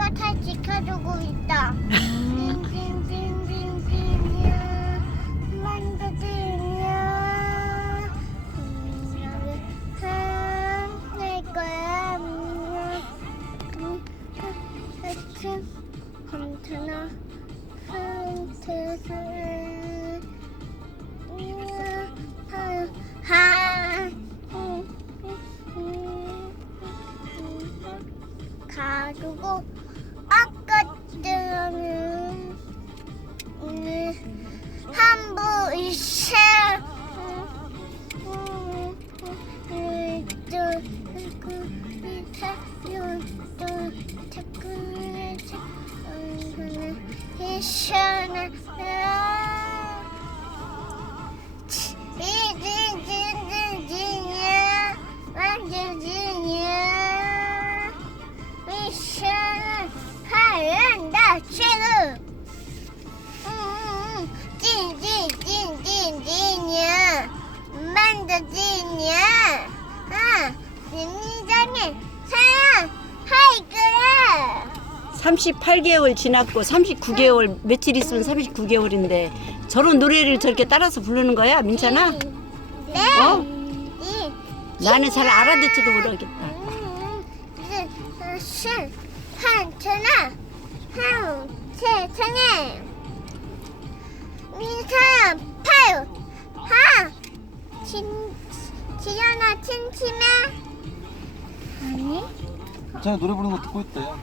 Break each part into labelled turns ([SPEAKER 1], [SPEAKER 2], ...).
[SPEAKER 1] 아빠가 잘 지켜주고 있다. 음. 가지고 까 때는 한부 이세 미션 하란다 지금 찐찐찐찐찐이야. 만두찐이야. 아 진정해 사랑 하이 그래
[SPEAKER 2] 38개월 지났고 39개월 며칠 있으면 39개월인데 저런 노래를 저렇게 따라서 부르는 거야 민찬아?
[SPEAKER 1] 네.
[SPEAKER 2] 어?
[SPEAKER 1] 이,
[SPEAKER 2] 나는 잘 알아듣지도 모르겠다.
[SPEAKER 1] 음, 이, 신 한천아 한세천에 민사람 파요 하 진, 지연아 친치매 아니
[SPEAKER 3] 자 노래 부르는 거 듣고 있대요.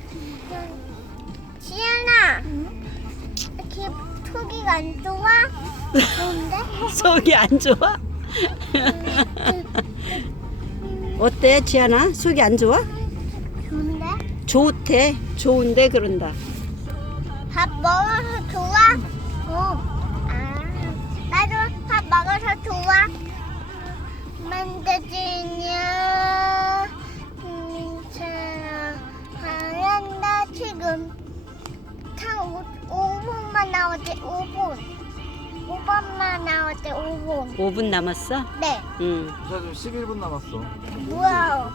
[SPEAKER 1] 지연아 이렇게 속이가 안 좋아? 뭔데?
[SPEAKER 2] 속이 안 좋아? 어때 지안아? 속이 안 좋아?
[SPEAKER 1] 좋은데?
[SPEAKER 2] 좋대 좋은데 그런다
[SPEAKER 1] 밥 먹어서 좋아? 어. 아, 나도 밥 먹어서 좋아. 만두지냐, 민채야, 하란다 지금. 한 5분만 나오지, 5분. 5분만 나오지, 5분.
[SPEAKER 2] 5분 남았어?
[SPEAKER 1] 네.
[SPEAKER 3] 응자 지금 11분 남았어.
[SPEAKER 1] 와우.